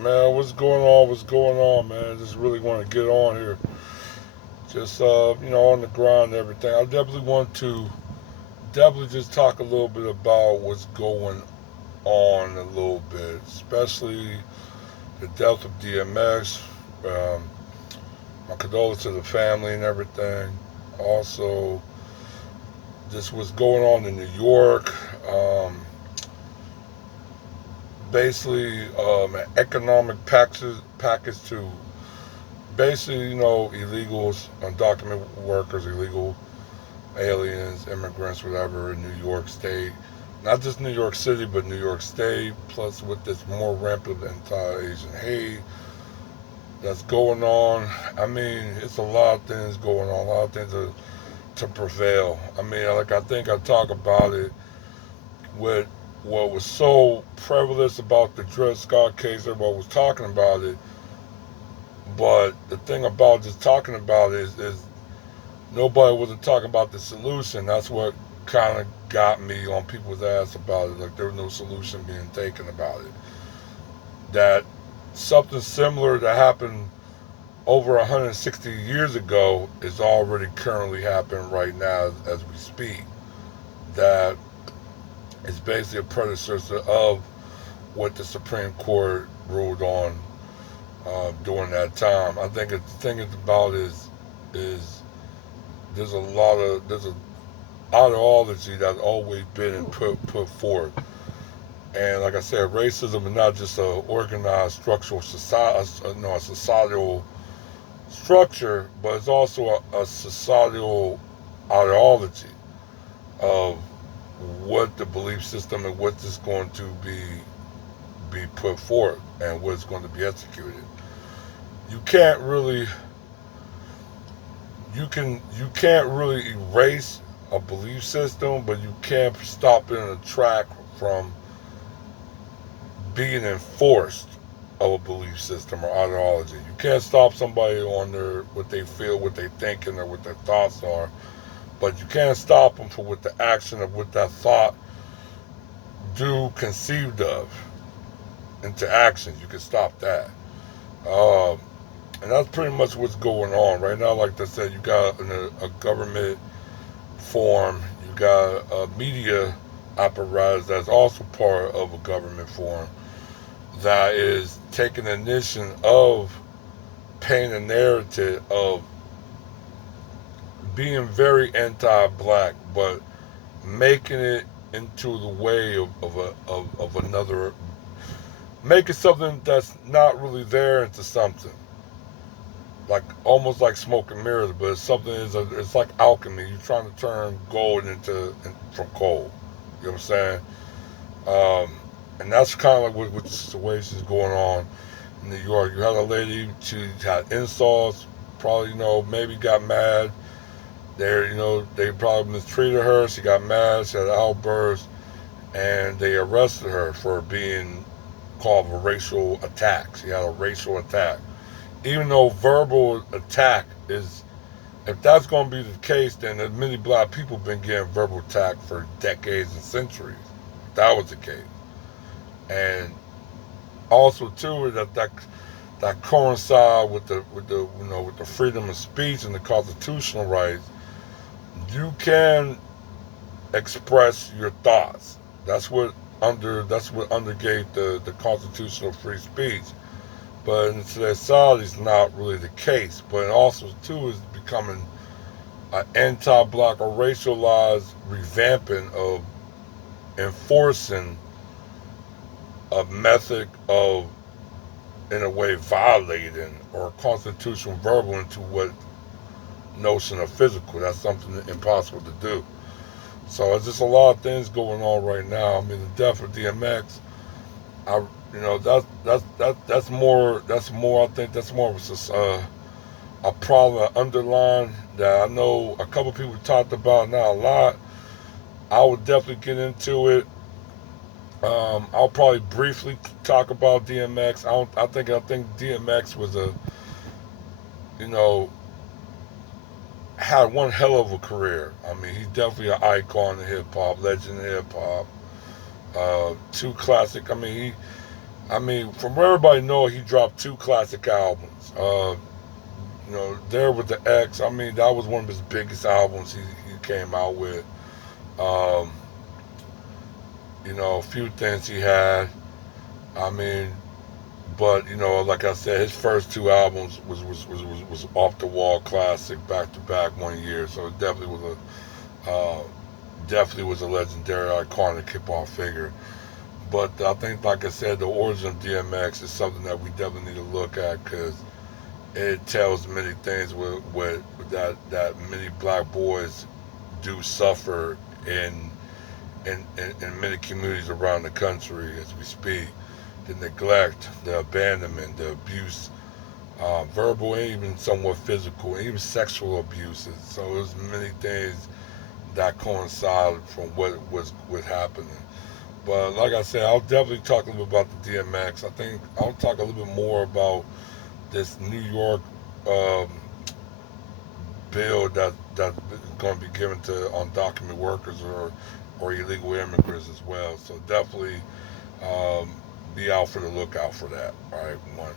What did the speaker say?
Man, what's going on? What's going on, man? Just really want to get on here. Just, on the grind and everything. I definitely want to just talk a little bit about what's going on a little bit, especially the death of DMX. Um, my condolences to the family and everything. Also, just what's going on in New York. Basically, an economic package to basically, illegals, undocumented workers, illegal aliens, immigrants, whatever, in New York State. Not just New York City, but New York State, plus with this more rampant anti-Asian hate that's going on. I mean, it's a lot of things going on, a lot of things to prevail. I mean, like I think I talk about it with what was so prevalent about the Dredd Scott case, everybody was talking about it. But the thing about just talking about it is nobody wasn't talking about the solution. That's what kind of got me on people's ass about it. Like there was no solution being taken about it. That something similar that happened over 160 years ago is already currently happening right now as we speak. That is basically a predecessor of what the Supreme Court ruled on during that time. I think the thing is about is there's a ideology that's always been put forth. And like I said, racism is not just a organized structural society, no, a societal structure, but it's also a societal ideology of what the belief system and what is going to be put forth and what is going to be executed. You can't really you can't really erase a belief system, but you can't stop it in a track from being enforced of a belief system or ideology. You can't stop somebody on their what they feel, what they thinking, or what their thoughts are, but you can't stop them for what the action of what that thought do conceived of into action. You can stop that. Um, and that's pretty much what's going on right now. Like I said, you got a government form, you got a media apparatus that's also part of a government form that is taking the initiative of painting a narrative of being very anti-black, but making it into the way of another, making something that's not really there into something. Like almost like smoke and mirrors, but it's something it's like alchemy. You're trying to turn gold from coal. You know what I'm saying? Um, and that's kind of like what the situation's going on in New York. You had a lady, she had insults, probably, maybe got mad. They probably mistreated her. She got mad, she had an outburst, and they arrested her for being called a racial attack. She had a racial attack. Even though verbal attack is, if that's going to be the case, then many black people have been getting verbal attack for decades and centuries. If that was the case. And also too that coincide with the freedom of speech and the constitutional rights. You can express your thoughts. That's what undergate the constitutional free speech. But in today's society, it's not really the case. But it also too is becoming an anti-black or racialized revamping of enforcing a method of, in a way, violating or constitutional verbal into what notion of physical. That's something impossible to do. So there's just a lot of things going on right now. I mean, the death of DMX, I, that's more. I think that's more of a problem, an underline that I know a couple people talked about, not a lot. I would definitely get into it. I'll probably briefly talk about DMX. I think DMX was you know, had one hell of a career. I mean, he's definitely an icon in hip hop, legend in hip hop. Two classic. I mean, I mean, from what everybody know, he dropped 2 classic albums. There with the X. I mean, that was one of his biggest albums he came out with. Um, a few things he had. I mean, but like I said, his first 2 albums was off the wall classic, back to back 1 year. So it definitely was a legendary, iconic hip hop figure. But I think, like I said, the origin of DMX is something that we definitely need to look at because it tells many things with that many black boys do suffer in many communities around the country as we speak. The neglect, the abandonment, the abuse, verbal and even somewhat physical, and even sexual abuses. So there's many things that coincide from what happening. But like I said, I'll definitely talk a little bit about the DMX. I think I'll talk a little bit more about this New York um, bill that's going to be given to undocumented workers or illegal immigrants as well. So definitely um, be out for the lookout for that. All right, one.